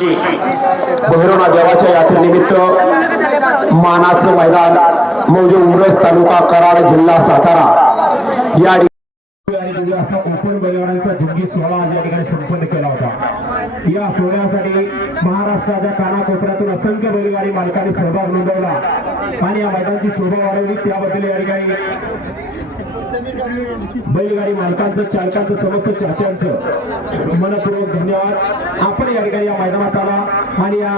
भैरवनाथ देवाच्या यात्रेनिमित्त मानाचं मैदान मौजे उमरस तालुका कराड जिल्हा सातारा या ठिकाणी असा ओपन बैलगाड्यांचा जंगी सोहळा या ठिकाणी संपन्न केला होता। या सोहळ्यासाठी महाराष्ट्राच्या कानाकोपऱ्यातून असंख्य बैलगाडी मालकांनी सहभाग नोंदवला आणि या मैदानाची शोभा वाढवली। त्याबद्दल या ठिकाणी बैलगाडी मालकांचं, चालकांचं, समस्त चाहत्यांचं मनपूर्वक धन्यवाद। आपण या ठिकाणी या मैदानात आला आणि या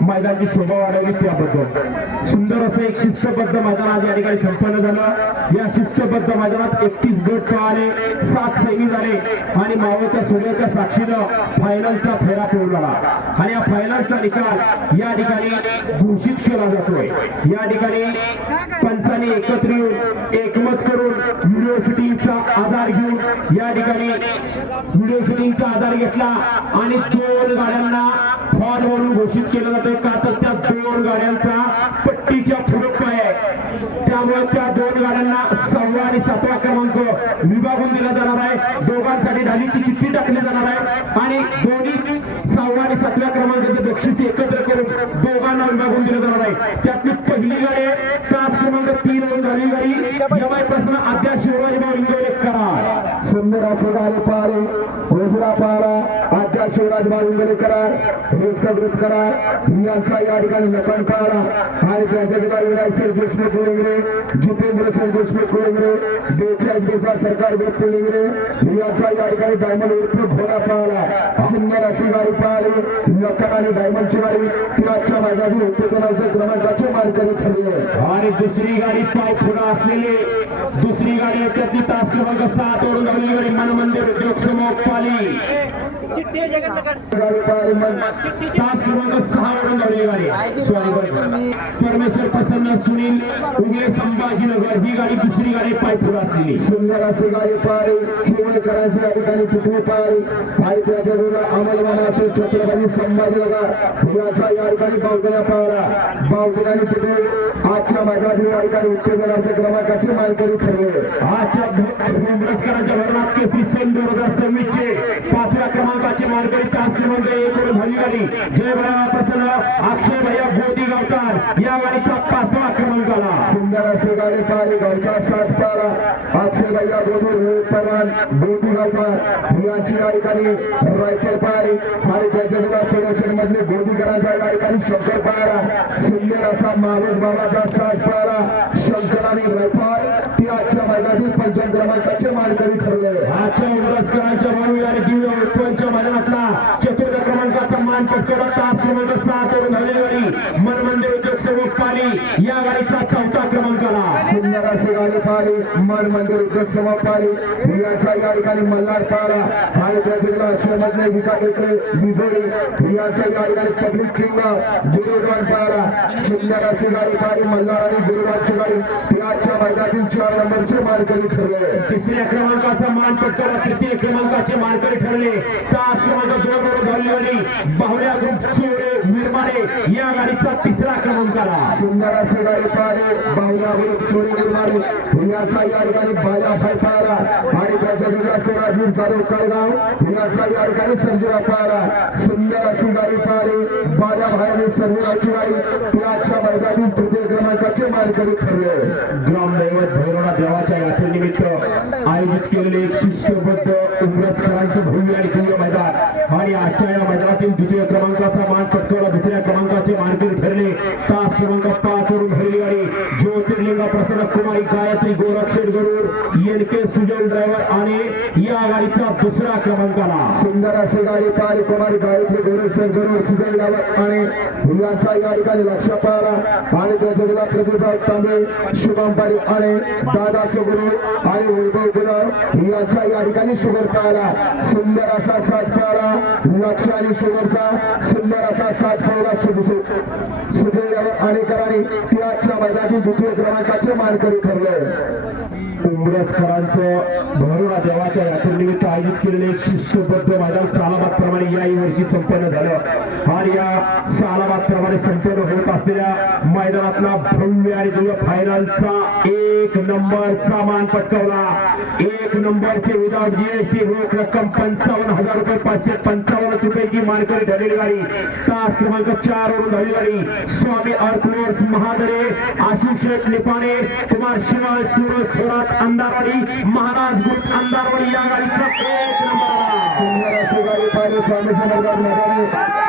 मैदानाची शोभा वाढवली त्याबद्दल। सुंदर असं एक शिस्तबद्ध मैदान आज या ठिकाणी संपन्न झालं। या शिस्तबद्ध मैदानात 31 गट पळाले, 7 सैनी झाले आणि मावळत्या सूर्याच्या साक्षीनं फायनलचा फेरा पोहोचला आणि या फायनलचा निकाल या ठिकाणी घोषित केला जातोय। या ठिकाणी पंचांनी एकत्र येऊन एकमत करून व्हिडिओ शूटिंगचा आधार घेऊन या ठिकाणी व्हिडिओ शूटिंगचा आधार घेतला आणि 2 गाड्यांना फॉल म्हणून घोषित केलं जातंय। का तर त्या 2 गाड्यांचा पट्टीच्या फरक आहे, त्यामुळे त्या 2 गाड्यांना 6वा आणि 7वा क्रमांक विभागून दिला जाणार आहे। दोघांसाठी ढालीची चिठ्ठी टाकली जाणार आहे आणि दोन्ही 6वा आणि 7व्या क्रमांकाचे बक्षीस एकत्र करून दोघांना विभागून दिलं जाणार आहे। त्यातली पहिली गाडी तास क्रमांक 3 वरून झाली गाडी यमाई प्रश्न आद्या शिवराजभाऊ इंगोले करा। सुंदर असे गाडी पाहिले, वेगळा पाहिला आद्या शिवराजभाऊ इंगोले करा, रेस्का ग्रुप करा यांचा या ठिकाणी लखन पाहिला आणि त्यांच्या ठिकाणी विनायक सर देशमुख पुलिंगरे, जितेंद्र सर देशमुख पुलिंगरे, देशाचा सरकार ग्रुप पुलिंगरे यांचा या ठिकाणी डायमंड उर्फ घोडा पाहिला। सुंदर अशी गाडी पाहिली, लखन आणि डायमंडची गाडी त्याच्या मैदानी उत्तेजनाचे क्रमांकाचे मानकरी ठरले आणि दुसरी गाडी पाय पुढे असलेली दुसरी गाडी त्यातली तास क्रमांक 7 वरून धावलेली गाडी मनमंदिर उद्योग समूह पाली गाडी पाहिली मन तास क्रमांक 6 वरून धावलेली गाडी सॉरी परमेश्वर प्रसन्न सुनील उगे संभाजीनगर ही गाडी दुसरी गाडी पाय पुढे असलेली। सुंदर अशी गाडी पाहिली, केवळकरांची या ठिकाणी तुटवी पाहिली आणि त्याच्या जोडीला अंमलवाना असे छत्रपती संभाजीनगर याचा या ठिकाणी बावधना पाहिला। बावधनाने तुटवी आजच्या मैदानी या ठिकाणी उत्तेजनाचे क्रमांकाचे मानकरी ठरले। आजच्या उमरसकरांच्या भरणात केसरी सन 2026 चे 5व्या क्रमांकाचे मानकरी तास क्रमांक 1 वरून झाली गाडी जय भैया प्रसन्न अक्षय भैया गोदी गावतार या गाडीचा 5वा क्रमांक आला। सुंदर अशी गाडी पाहिली, गावचा साथ पाहिला अक्षय भैया गोदी रोहित पवार गोदी गावतार यांची या ठिकाणी रायफल पाहिली आणि त्याच्या जोडीला संरक्षण मधले गोदीकरांचा या ठिकाणी शंकर पाहिला। सुंदर असा मावस बाबाचा साथ पाहिला, शंकर आणि रायफल ती आजच्या मैदानी 5 क्रमांकाचे मानकरी ठरले। आजच्या उमरसकरांच्या भव्य आणि दिव्य ओपनच्या मैदानातला 4थ्या क्रमांकाचा मान पटकावला तास क्रमांक 7 वरून झालेली गाडी मनमंदिर उद्योग समूह पाली या गाडीचा 4था क्रमांक आला। सुंदर अशी गाडी पाहिली, मन मंदिर उद्योग समूह पाली याचा या ठिकाणी मल्हार पाहिला आणि त्याच्या अक्षर मधले विका टेकरे विजोडी याचा या ठिकाणी पब्लिक किंग गुरुवार पाहिला। सुंदर अशी गाडी पाहिली, मल्हार आणि गुरुवारची गाडी याच्या मैदानातील 4 नंबरचे मानकरी ठरले। 3ऱ्या क्रमांकाचा मान पटकावला 3य क्रमांकाचे मानकरी ठरले तास क्रमांक 2 वरून झालेली गाडी बाहुल्या ग्रुप चोरे निर्माणे या गाडीचा 3रा क्रमांक आला। सुंदर अशी गाडी पाहिली, बाहुल्या ग्रुप चोरे निर्माणे याचा या ठिकाणी बाला भाई पाहिला आणि त्याच्या जोडीला सोनाजीर जाधव कळगाव याचा या ठिकाणी संजीवा पाहिला। सुंदर अशी गाडी पाहिली, बाला भाई आणि संजीवाची गाडी याच्या मैदानी 3य क्रमांकाचे मानकरी ठरले। ग्रामदैवत भैरवनाथ देवाच्या यात्रेनिमित्त आयोजित केलेले एक शिस्तबद्ध उमरसकरांचं भव्य आणि दिव्य मैदान आणि आजच्या या मैदानातील 2य क्रमांकाचा मान पटकावला 2ऱ्या क्रमांकाचे मानकरी ठरले तास क्रमांक 5 वरून भरलेली गाडी ज्योतिर्लिंगा प्रसन्न कुमारी गायत्री गोरक्षेड गरुड एनके सुजल ड्रायव्हर आणि या गाडीचा 2रा क्रमांक आला। सुंदर अशी गाडी पाहिली, कुमारी गायत्री गोरक्षेड गरुड सुजल ड्रायव्हर आणि याचा या ठिकाणी लक्ष पाहिला आणि त्याच्या जोडीला प्रदीपराव तांबे, शुभम पाटील आणि दादा चोगुरू आणि वैभव गुरव याचा या ठिकाणी शुगर पाहिला। सुंदर असा साथ पाहिला, लक्ष आणि शुगरचा सुंदर असा साथ पाहिला सुजय आणि करारी त्याच्या मैदानी 2य क्रमांकाचे मानकरी ठरले। उमरसकरांचं भरोडा देवाच्या यात्रेनिमित्त आयोजित केलेले एक शिस्तबद्ध मैदान सालाबाद प्रमाणे याही वर्षी संपन्न झालं आणि या सालाबाद प्रमाणे संपन्न होत असलेल्या मैदानातला भव्य आणि दिव्य फायनलचा 1 नंबरचा मान पटकावला. 1 नंबरचे विदाउट जीएसटी रोख रक्कम 55,000 रुपये 555 रुपये की मानकरी ठरलेली गाडी तास क्रमांक 4 वरून धावली गाडी स्वामी अर्थवर्स महादरे आशिष शेठ निपाणे कुमार शिवाय सूरज थोरात अंधारवाडी महाराज ग्रुप अंधारवाडी या गाडीचा 1 नंबर सुंदर अशी गाडी पाहिली स्वामी समर्थ मैदानी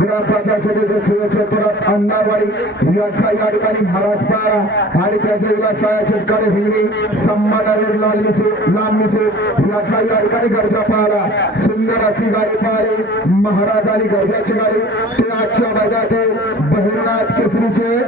ग्रामपंचायत सदस्य थोरात अंधारवाडी यांचा या ठिकाणी महाराज पाळा आणि त्याच्या विला छायाचित काळे हिंगणी संभाजी लाल मिसे याचा या ठिकाणी गरजा पाळला. सुंदर अशी गाडी पाहिली महाराज आणि गरजाची गाडी ते आजच्या मैदानातील बहिरनाथ केसरीचे